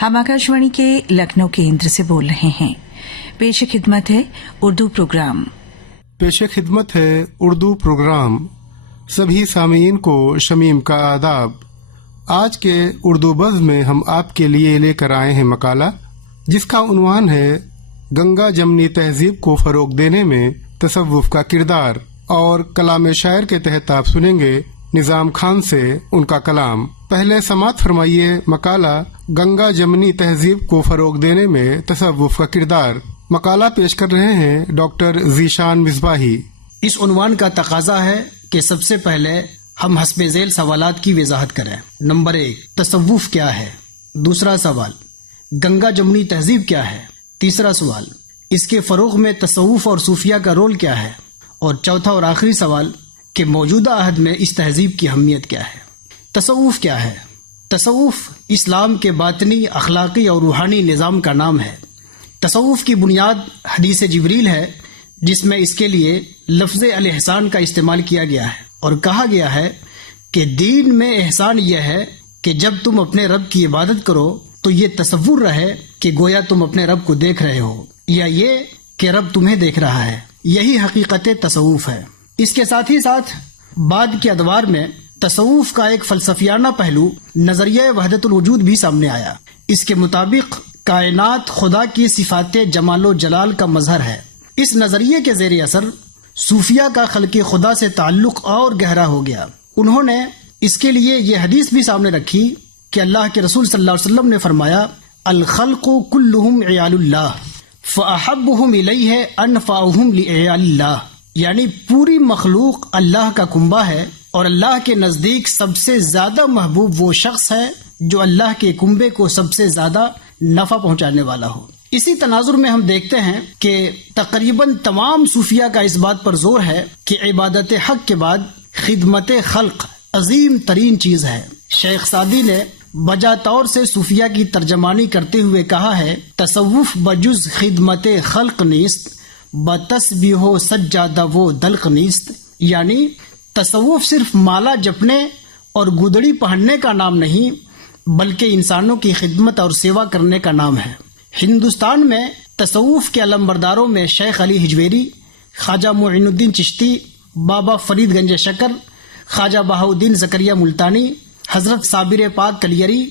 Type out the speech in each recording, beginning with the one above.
हम आकाशवाणी के लखनऊ केंद्र से बोल रहे हैं। पेश खिदमत है उर्दू प्रोग्राम। सभी सामीन को शमीम का आदाब। आज के उर्दू बज़्म में हम आपके लिए लेकर आए हैं मकाला जिसका उन्वान है गंगा जमनी तहजीब को फ़रोग देने में तसव्वुफ़ का किरदार, और कलाम शायर के तहत आप सुनेंगे निज़ाम खान से उनका कलाम। पहले समात फरमाइए मकाला गंगा जमनी तहजीब को फ़रोग देने में तसव्वुफ़ का किरदार। मकाला पेश कर रहे हैं डॉक्टर ज़ीशान मिसबाही। इस उन्वान का तकाजा है कि सबसे पहले हम हस्बे ज़ैल सवालात की वजाहत करें। नंबर 1, तसव्वुफ़ क्या है। दूसरा सवाल, गंगा जमनी तहजीब क्या है। तीसरा सवाल, इसके फ़रोग़ में तसव्वुफ़ और सूफिया का रोल क्या है। और चौथा और आखिरी सवाल कि मौजूदा अहद में इस तहजीब की अहमियत क्या है। तसव्वुफ़ क्या है। तसव्वुफ़ इस्लाम के बातनी, अखलाकी और रूहानी निज़ाम का नाम है। तसव्वुफ़ की बुनियाद हदीस जिब्रील है जिसमें इसके लिए लफ्ज़ अल-एहसान का इस्तेमाल किया गया है और कहा गया है कि दीन में एहसान यह है कि जब तुम अपने रब की इबादत करो तो ये तसव्वुर रहे कि गोया तुम अपने रब को देख रहे हो या ये कि रब तुम्हें देख रहा है। यही हकीकत तसव्वुफ़ है। इसके साथ ही साथ बाद के अदवार में तसव्वुफ़ का एक फ़लसफ़ियाना पहलू नज़रिया वहदतुल वजूद भी सामने आया। इसके मुताबिक कायनात खुदा की सिफ़ाते जमालो जलाल का मज़हर है। इस नज़रिए के ज़ेर असर सूफिया का खल्क़े खुदा से ताल्लुक़ और गहरा हो गया। उन्होंने इसके लिए ये हदीस भी सामने रखी कि अल्लाह के रसूल सल्लल्लाहु अलैहि वसल्लम ने फरमाया, अल खल्क़ु कुल्लुहुम इयालुल्लाह फ़अहब्बुहुम इलैहि अनफ़अहुम लिइयालिल्लाह, यानी पूरी मखलूक अल्लाह का कुंबा है और अल्लाह के नज़दीक सबसे ज़्यादा महबूब वो शख्स है जो अल्लाह के कुंबे को सबसे ज़्यादा नफ़ा पहुँचाने वाला हो। इसी तनाजुर में हम देखते हैं कि तकरीबन तमाम सूफिया का इस बात पर जोर है कि इबादत हक के बाद खिदमत खल्क अजीम तरीन चीज़ है। शेख सादी ने बजा तौर से सूफिया की तर्जमानी करते हुए कहा है, तसव्वुफ़ बजुज़ खिदमत खल्क नीस्त बतस्बीहो सज्जादा वो दल्क नीस्त, यानी तसव्वुफ़ सिर्फ माला जपने और गुदड़ी पहनने का नाम नहीं बल्कि इंसानों की खिदमत और सेवा करने का नाम है। हिंदुस्तान में तसव्वुफ़ के अलंबरदारों में शेख अली हिजवेरी, ख्वाजा मुइनुद्दीन चिश्ती, बाबा फरीद गंज शकर, ख्वाजा बहाउद्दीन ज़करिया मुल्तानी, हज़रत साबिर पाक कलियरी,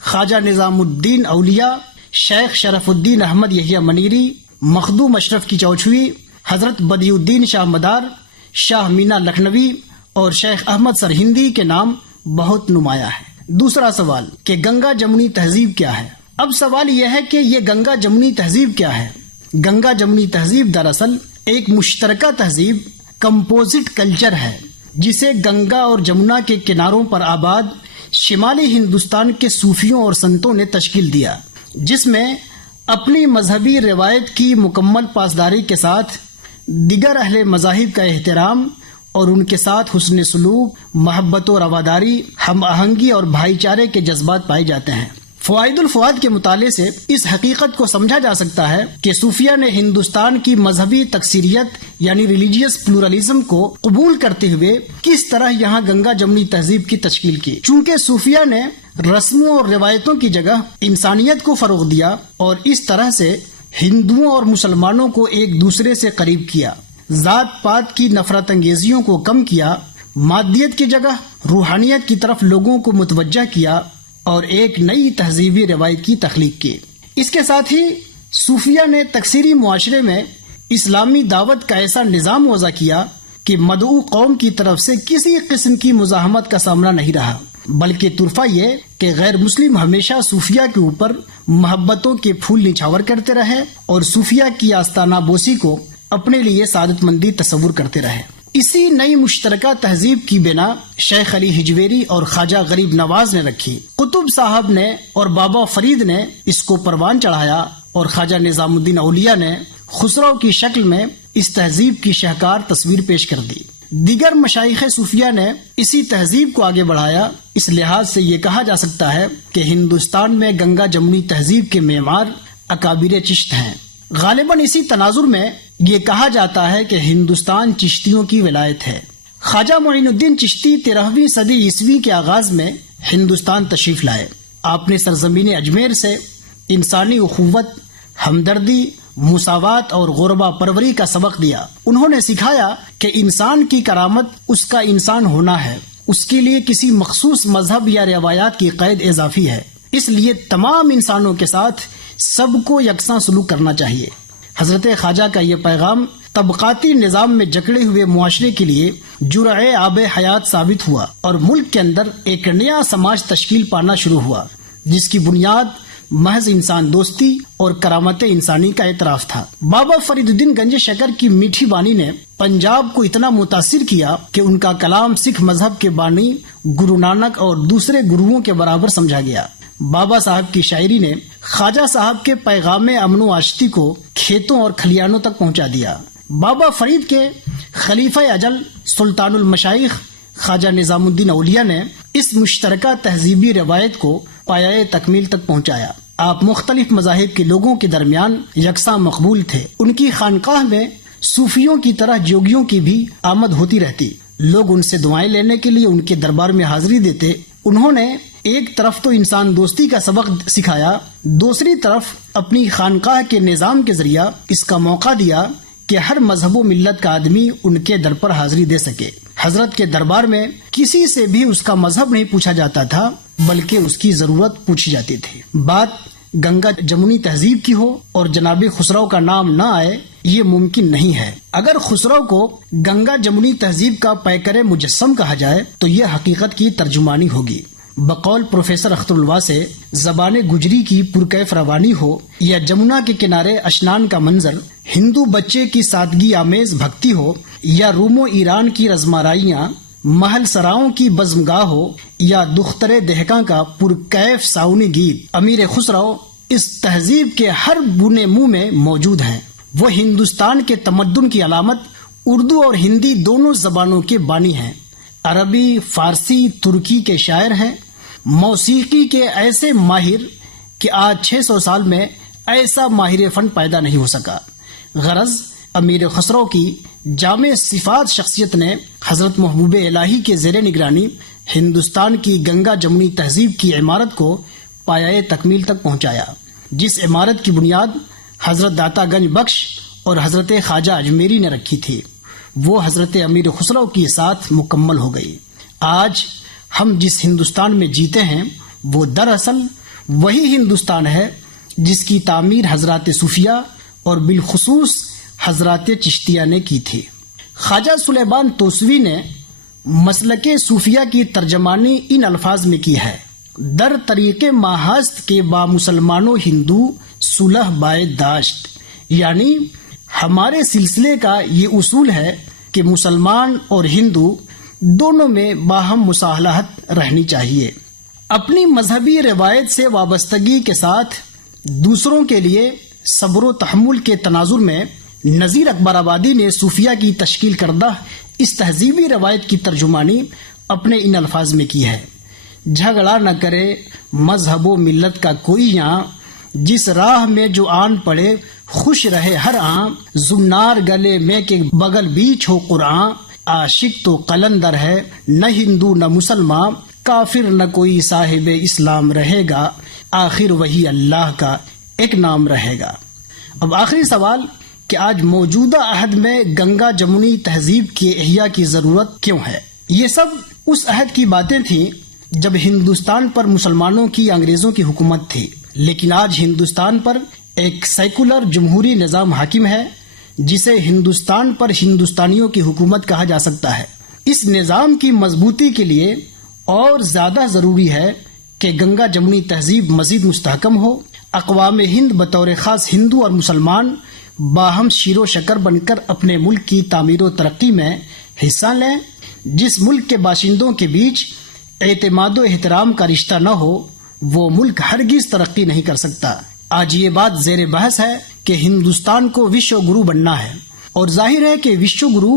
ख्वाजा निज़ामुद्दीन औलिया, शेख शरफुद्दीन अहमद यहिया मनीरी, मखदूम अशरफ की चौछवी, हज़रत बदियुद्दीन शाह मदार, शाह मीना लखनवी और शेख अहमद सरहिंदी के नाम बहुत नुमाया है। दूसरा सवाल कि गंगा जमुनी तहजीब क्या है। अब सवाल यह है कि ये गंगा जमुनी तहजीब क्या है। गंगा जमुनी तहजीब दरअसल एक मुश्तरका तहजीब, कंपोजिट कल्चर है जिसे गंगा और जमुना के किनारों पर आबाद शिमाली हिंदुस्तान के सूफियों और संतों ने तश्कील दिया, जिसमें अपनी मजहबी रिवायत की मुकम्मल पासदारी के साथ दिगर अहले मज़ाहिब का एहतराम और उनके साथ हुस्न सलूक, मोहब्बत और रवादारी, हम आहंगी और भाईचारे के जज्बात पाए जाते हैं। फ़वाइदुल फ़वाद के मुताले से इस हकीकत को समझा जा सकता है कि सूफिया ने हिंदुस्तान की मजहबी तकसीरियत यानी रिलीजियस प्लूरलिज्म को कबूल करते हुए किस तरह यहाँ गंगा जमनी तहजीब की तश्कील की। चूँकि सूफिया ने रस्मों और रिवायतों की जगह इंसानियत को फ़रोग़ दिया और इस तरह से हिंदुओं और मुसलमानों को एक दूसरे से करीब किया, ज़ात पात की नफरत अंगेजियों को कम किया, मादियत की जगह रूहानियत की तरफ लोगों को मुतवज्जा किया और एक नई तहजीबी रवायत की तख्लीक की। इसके साथ ही सूफिया ने तकसीरी मुआशरे में इस्लामी दावत का ऐसा निज़ाम वज़ा किया कि मदऊ कौम की तरफ से किसी किस्म की मुज़ाहमत का सामना नहीं रहा, बल्कि तुरफा ये कि गैर मुस्लिम हमेशा सूफिया के ऊपर मोहब्बतों के फूल निछावर करते रहे और सूफिया की आस्ताना बोसी को अपने लिए सादतमंदी तस्वुर करते रहे। इसी नई मुश्तरका तहजीब की बिना शेख अली हिजवेरी और ख्वाजा गरीब नवाज ने रखी। कुतुब साहब ने और बाबा फरीद ने इसको परवान चढ़ाया और ख्वाजा निजामुद्दीन औलिया ने खुसरो की शक्ल में इस तहजीब की शाहकार तस्वीर पेश कर दी। दीगर मशाइख सूफिया ने इसी तहजीब को आगे बढ़ाया। इस लिहाज से ये कहा जा सकता है कि हिंदुस्तान में गंगा जमुनी तहजीब के मेमार अकाबिर चिश्त हैं। गालिबन इसी तनाजुर में ये कहा जाता है कि हिंदुस्तान चिश्तियों की विलायत है। ख्वाजा मुइनुद्दीन चिश्ती 13वीं सदी ईस्वी के आगाज में हिंदुस्तान तशरीफ लाए। आपने सरजमीन अजमेर से انسانی اخوت، ہمدردی، مساوات اور غربا پروری کا سبق دیا۔ انہوں نے سکھایا کہ انسان کی کرامت اس کا انسان ہونا ہے، اس کے لیے کسی مخصوص مذہب یا روایات کی قید اضافی ہے، اس لیے تمام انسانوں کے ساتھ سب کو یکساں سلوک کرنا چاہیے۔ حضرت خواجہ کا یہ پیغام طبقاتی نظام میں جکڑے ہوئے معاشرے کے لیے جرعِ آب حیات ثابت ہوا اور ملک کے اندر ایک نیا سماج تشکیل پانا شروع ہوا، جس کی بنیاد محض انسان دوستی اور کرامت انسانی کا اعتراف تھا۔ بابا فرید الدین گنج شکر کی میٹھی بانی نے پنجاب کو اتنا متاثر کیا کہ ان کا کلام سکھ مذہب کے بانی گرو نانک اور دوسرے گروؤں کے برابر سمجھا گیا۔ بابا صاحب کی شاعری نے خواجہ صاحب کے پیغام امن و آشتی کو کھیتوں اور کھلیانوں تک پہنچا دیا۔ بابا فرید کے خلیفہ اجل سلطان المشائخ خواجہ نظام الدین اولیاء نے اس مشترکہ تہذیبی روایت کو پایۂ تکمیل تک پہنچایا۔ آپ مختلف مذاہب کے لوگوں کے درمیان یکساں مقبول تھے۔ ان کی خانقاہ میں صوفیوں کی طرح جوگیوں کی بھی آمد ہوتی رہتی، لوگ ان سے دعائیں لینے کے لیے ان کے دربار میں حاضری دیتے۔ انہوں نے ایک طرف تو انسان دوستی کا سبق سکھایا، دوسری طرف اپنی خانقاہ کے نظام کے ذریعہ اس کا موقع دیا کہ ہر مذہب و ملت کا آدمی ان کے در پر حاضری دے سکے۔ حضرت کے دربار میں کسی سے بھی اس کا مذہب نہیں پوچھا جاتا تھا، بلکہ اس کی ضرورت پوچھی جاتی تھی۔ بات گنگا جمنی تہذیب کی ہو اور جناب خسرو کا نام نہ آئے، یہ ممکن نہیں ہے۔ اگر خسرو کو گنگا جمنی تہذیب کا پیکر مجسم کہا جائے تو یہ حقیقت کی ترجمانی ہوگی۔ بقول پروفیسر اختر الواسع، زبان گجری کی پرکیف روانی ہو یا جمنا کے کنارے اشنان کا منظر، ہندو بچے کی سادگی آمیز بھکتی ہو یا روم و ایران کی رزمارائیاں، محل سراؤں کی بزمگاہ ہو یا دختر دہکاں کا پرکیف ساؤنی گیت، امیر خسرو اس تہذیب کے ہر بونے منہ میں موجود ہیں۔ وہ ہندوستان کے تمدن کی علامت اردو اور ہندی دونوں زبانوں کے بانی ہیں، عربی، فارسی، ترکی کے شاعر ہیں، موسیقی کے ایسے ماہر کہ آج 600 سال میں ایسا ماہر فن پیدا نہیں ہو سکا۔ غرض امیر خسرو کی جامع صفات شخصیت نے حضرت محبوب الہی کے زیر نگرانی ہندوستان کی گنگا جمنی تہذیب کی عمارت کو پایۂ تکمیل تک پہنچایا، جس عمارت کی بنیاد حضرت داتا گنج بخش اور حضرت خواجہ اجمیری نے رکھی تھی، وہ حضرت امیر خسرو کے ساتھ مکمل ہو گئی۔ آج ہم جس ہندوستان میں جیتے ہیں وہ دراصل وہی ہندوستان ہے جس کی تعمیر حضرات صوفیہ اور بالخصوص حضرات چشتیہ نے کی تھی۔ خواجہ سلیمان توسوی نے مسلک صوفیہ کی ترجمانی ان الفاظ میں کی ہے: در طریق ماہست کے با مسلمان و ہندو صلح باید داشت، یعنی ہمارے سلسلے کا یہ اصول ہے کہ مسلمان اور ہندو دونوں میں باہم مصالحت رہنی چاہیے۔ اپنی مذہبی روایت سے وابستگی کے ساتھ دوسروں کے لیے صبر و تحمل کے تناظر میں نذیر اکبر آبادی نے صوفیہ کی تشکیل کردہ اس تہذیبی روایت کی ترجمانی اپنے ان الفاظ میں کی ہے: جھگڑا نہ کرے مذہب و ملت کا کوئی یہاں، جس راہ میں جو آن پڑے خوش رہے ہر آن، زنار گلے میں کے بغل بیچ ہو قرآن، عاشق تو قلندر ہے نہ ہندو نہ مسلمان، کافر نہ کوئی صاحب اسلام رہے گا، آخر وہی اللہ کا ایک نام رہے گا۔ اب آخری سوال کہ آج موجودہ عہد میں گنگا جمنی تہذیب کی احیاء کی ضرورت کیوں ہے؟ یہ سب اس عہد کی باتیں تھیں جب ہندوستان پر مسلمانوں کی انگریزوں کی حکومت تھی، لیکن آج ہندوستان پر ایک سیکولر جمہوری نظام حاکم ہے جسے ہندوستان پر ہندوستانیوں کی حکومت کہا جا سکتا ہے۔ اس نظام کی مضبوطی کے لیے اور زیادہ ضروری ہے کہ گنگا جمنی تہذیب مزید مستحکم ہو، اقوام ہند بطور خاص ہندو اور مسلمان باہم شیر و شکر بن کر اپنے ملک کی تعمیر و ترقی میں حصہ لیں۔ جس ملک کے باشندوں کے بیچ اعتماد و احترام کا رشتہ نہ ہو وہ ملک ہرگز ترقی نہیں کر سکتا۔ آج یہ بات زیر بحث ہے کہ ہندوستان کو وشو گرو بننا ہے، اور ظاہر ہے کہ وشو گرو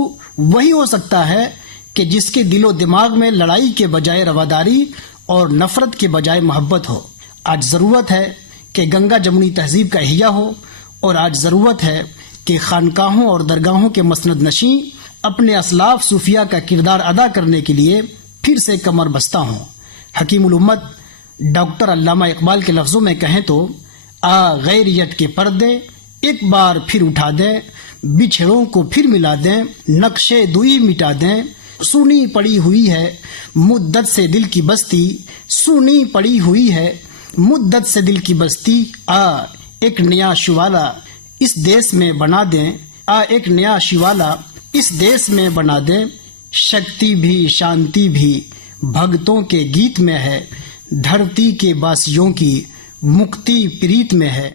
وہی ہو سکتا ہے کہ جس کے دل و دماغ میں لڑائی کے بجائے رواداری اور نفرت کے بجائے محبت ہو۔ آج ضرورت ہے کہ گنگا جمنی تہذیب کا احیاء ہو، اور آج ضرورت ہے کہ خانقاہوں اور درگاہوں کے مسند نشین اپنے اسلاف صوفیہ کا کردار ادا کرنے کے لیے پھر سے کمر بستہ ہوں۔ حکیم الامت ڈاکٹر علامہ اقبال کے لفظوں میں کہیں تو غیریت کے پردے ایک بار پھر اٹھا دیں، بچھڑوں کو پھر ملا دیں، نقشے دوئی مٹا دیں، سونی پڑی ہوئی ہے مدت سے دل کی بستی، سونی پڑی ہوئی ہے مدت سے دل کی بستی، ایک نیا شوالا اس دیس میں بنا دیں، ایک نیا شوالا اس دیس میں بنا دیں، شکتی بھی شانتی بھی بھگتوں کے گیت میں ہے، دھرتی کے باسیوں کی مکتی پریت میں ہے۔